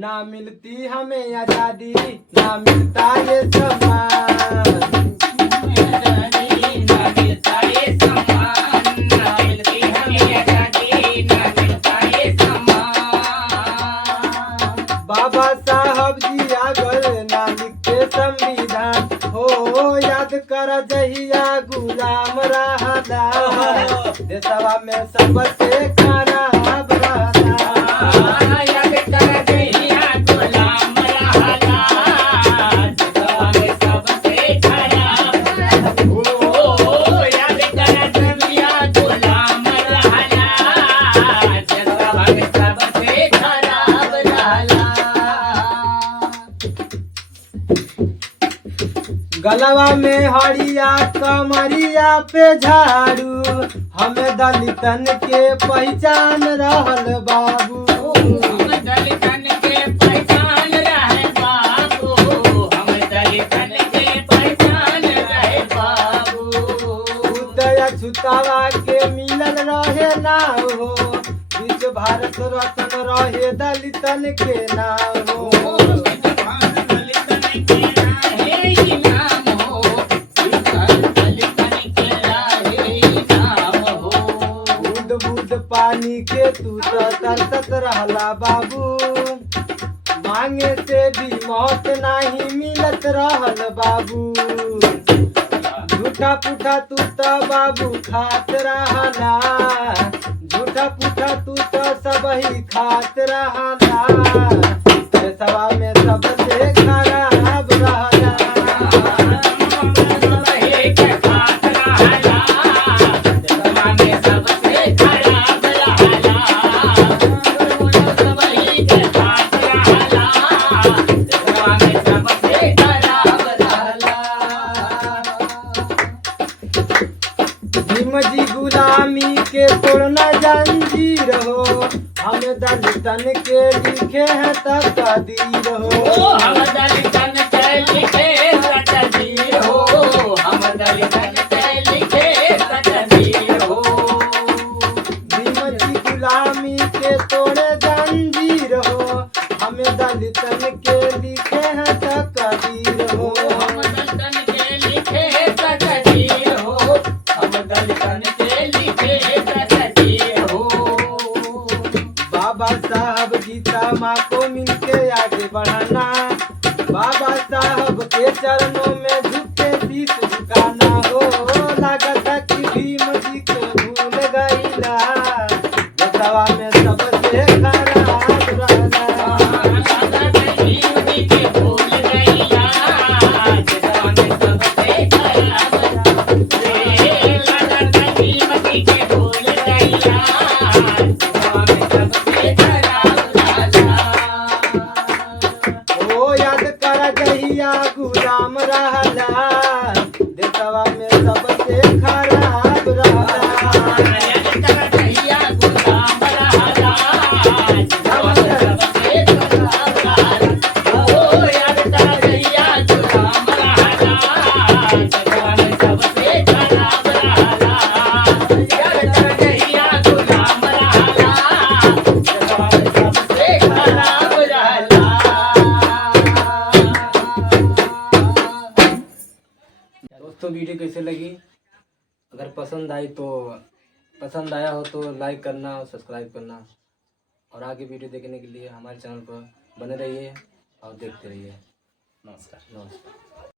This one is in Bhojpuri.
ना मिलती हमें आजादी, ना मिलता ये सम्मान। ना मिलता ये सम्मान, ना मिलती हमें आजादी, ना मिलता ये सम्मान। बाबा साहब जी आगर ना लिखे संविधान हो, याद कर जहिया गुलाम रहला, देशवा में सबसे खराब रहला। याद कर जहिया गुलाम रहला, देशवा में सबसे खराब। ओ याद कर जहिया गुलाम रहला, देशवा में सबसे खराब रहला। गलवा में हरिया कमरिया पे झाड़ू, हमें दलितन के पहचान रहल बाबू। हम दलितन के पहचान रहे बाबू, हम दलितन के पहचान रहे बाबू। उदय छुतावा के मिलल रहे ना हो, विश्व भारत रत्न रहे दलितन के ना हो। दलितन के राहे इनाम हो, दलितन के राहे इनाम हो। बूंद बूंद पानी के तू तो तरसत रहला बाबू, मांगे से भी मौत नहीं मिलत रहल बाबू। झूठा पूठा तू तो बाबू खात रहला, झूठा पूठा तू तो सब ही खात रहला, देशवा में सबसे खराब रहला। भीम जी गुलामी के तोड़ना जंजीर हो, हम दलितन के लिखे हैं तकदीर हो। हम दलितन के लिखे तकदीर हो, हम दलितन के लिखे तकदीर हो। भीम जी गुलामी के तोड़े जंजीर हो, हमें दलितन के लिखे हैं तकदीर हो। हम दलितन के लिखे तकदीर हो, हम दलितन के लिखे तकदीर हो। बाबा साहब गीता माँ को मिलके आगे बढ़ाना, बाबा साहब के चरणों में झुके शीश झुकाना हो। लागत है कि भीम जी को भूल गईला, देशवा में सबसे खराब रहला। भीम जी के भूल गईला, देशवा में सबसे खराब रहला। लागत भीम जी के भूल गईला, देशवा में सबसे खराब रहला। ओ याद कर जहिया गुलाम रहला, देशवा में सबसे खराब रहला। याद कर जहिया गुलाम रहला, देशवा में सबसे खराब रहला। ओ याद कर जहिया गुलाम रहला, देशवा में सबसे खराब रहला। याद कर जहिया गुलाम रहला, देशवा में सबसे खराब रहला। दोस्तों वीडियो कैसे लगी? अगर पसंद आया हो तो लाइक करना और सब्सक्राइब करना, और आगे वीडियो देखने के लिए हमारे चैनल पर बने रहिए और देखते रहिए। नमस्कार। नमस्कार।